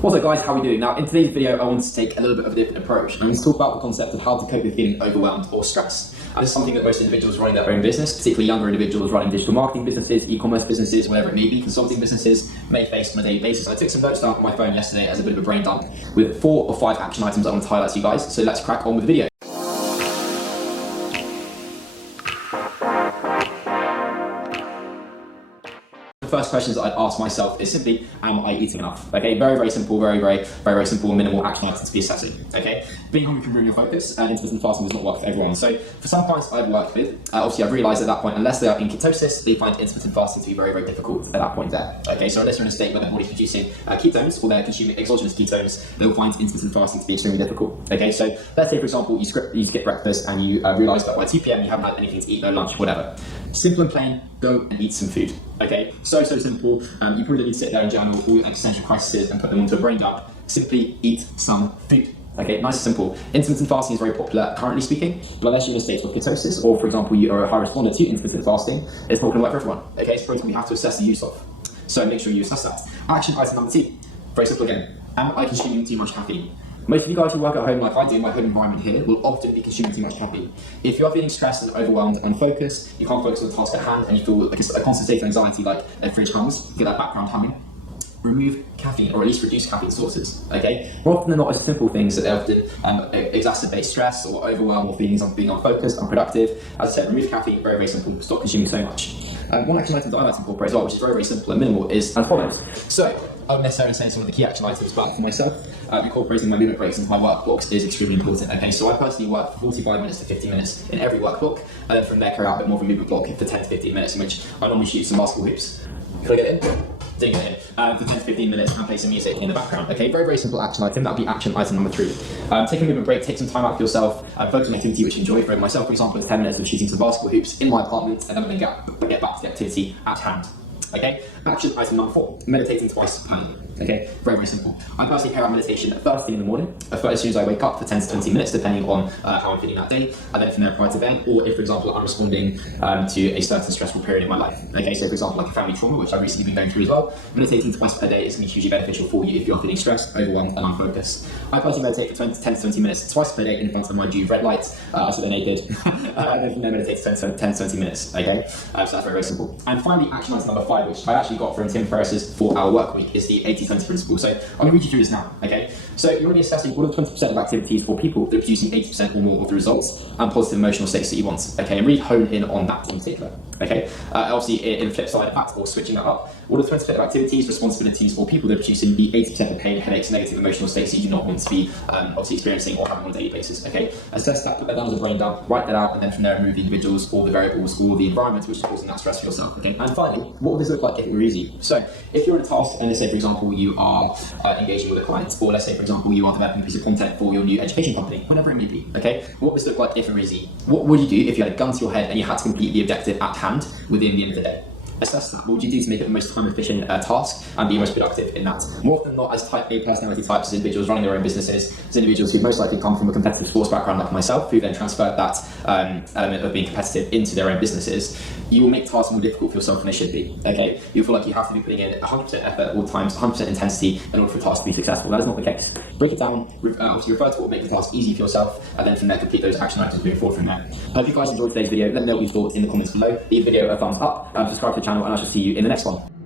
What's up guys, how are we doing? Now in today's video I want to take a little bit of a different approach. I'm going to talk about the concept of how to cope with feeling overwhelmed or stressed. And this is something that most individuals running their own business, particularly younger individuals running digital marketing businesses, e-commerce businesses, whatever it may be, consulting businesses, may face on a daily basis. I took some notes down on my phone yesterday as a bit of a brain dump with 4 or 5 action items I want to highlight to you guys. So let's crack on with the video. The first questions that I'd ask myself is simply, am I eating enough? Okay, very simple, very simple, minimal action items to be assessing. Okay, being hungry can ruin your focus, and intermittent fasting does not work for everyone. So for some clients I've worked with, obviously I've realised at that point, unless they are in ketosis, they find intermittent fasting to be very difficult at that point there. Okay, so unless you're in a state where their body's producing ketones or they're consuming exogenous ketones, they'll find intermittent fasting to be extremely difficult. Okay, so let's say for example you skip breakfast and you realise that by 2 PM you haven't had anything to eat, no lunch, whatever. Simple and plain, go and eat some food. Okay, so simple. You probably don't need to sit there and journal all your existential crises and put them into a brain dump. Simply eat some food. Okay, nice and simple. Intermittent fasting is very popular, currently speaking, but unless you're in a state of ketosis, or for example, you are a high responder to intermittent fasting, it's not going to work for everyone. Okay, it's something we have to assess the use of. So make sure you assess that. Action item number 2. Very simple again. Am I consuming too much caffeine? Most of you guys who work at home like I do, my home environment here, will often be consuming too much caffeine. If you are feeling stressed and overwhelmed and unfocused, you can't focus on the task at hand, and you feel like a constant state of anxiety, like a fridge hums, get that background humming, remove caffeine, or at least reduce caffeine sources, okay? More often than not, it's simple things that they often exacerbate stress or overwhelm or feelings of being unfocused, unproductive. As I said, remove caffeine, very simple, stop consuming so much. One action item that I like to incorporate as well, which is very simple and minimal, is as follows. So, I wouldn't necessarily say some of the key action items, but for myself, incorporating my movement breaks into my work blocks is extremely important. Okay, so I personally work for 45 minutes to 50 minutes in every work block, and then from there carry out a bit more of a movement block for 10 to 15 minutes, in which I normally shoot some basketball hoops. Can I get it in? Didn't get it in. For 10 to 15 minutes and play some music in the background. Okay, very simple action item. That would be action item number 3. Take a movement break, take some time out for yourself, focus on an activity which you enjoy. For myself, for example, it's 10 minutes of shooting some basketball hoops in my apartment, and then I'm going to get back to the activity at hand. Okay, action item number 4, meditating twice per day. Okay, very simple. I personally carry out meditation first thing in the morning, as soon as I wake up for 10 to 20 minutes, depending on how I'm feeling that day, and then from there prior to bed, or if, for example, I'm responding to a certain stressful period in my life. Okay, so for example, like a family trauma, which I've recently been going through as well, meditating twice per day is going to be hugely beneficial for you if you're feeling stressed, overwhelmed, and unfocused. I personally meditate for 10 to 20 minutes twice per day in front of my due red light, so they're naked, and then from there meditate for 10 to 20 minutes. Okay, so that's very simple. And finally, action item number 5, which I actually got from Tim Ferriss's 4-hour work week, is the 80-20 principle. So I'm going to read you through this now, okay? So you're going to be assessing what are the 20% of activities for people that are producing 80% or more of the results and positive emotional states that you want, okay? And really hone in on that in particular, okay? Obviously, in the flip side of that, or switching that up, what are the 20% of activities, responsibilities, or people that are producing the 80% of pain, headaches, negative emotional states that you do not want to be obviously experiencing or having on a daily basis, okay? Assess that, put that down as a brain dump, write that out, and then from there remove the individuals or the variables or the environment which is causing that stress for yourself, okay? And finally, what would this look like if it were easy? So if you're in a task, and let's say for example you are engaging with a client, or let's say for example you are developing a piece of content for your new education company, whatever it may be, okay? What would this look like if it were easy? What would you do if you had a gun to your head and you had to complete the objective at hand within the end of the day? Assess that. What would you do to make it the most time efficient task and be most productive in that? More often than not, as type A personality types, as individuals running their own businesses, as individuals who most likely come from a competitive sports background like myself, who then transferred that element of being competitive into their own businesses, you will make tasks more difficult for yourself than they should be, okay? You feel like you have to be putting in 100% effort all times, 100% intensity in order for a task to be successful. That is not the case. Break it down, obviously refer to what will make the task easy for yourself, and then from there complete those action items moving forward from there. I hope you guys enjoyed today's video. Let me know what you thought in the comments below. Leave the video a thumbs up, subscribe to the channel, and I shall see you in the next one.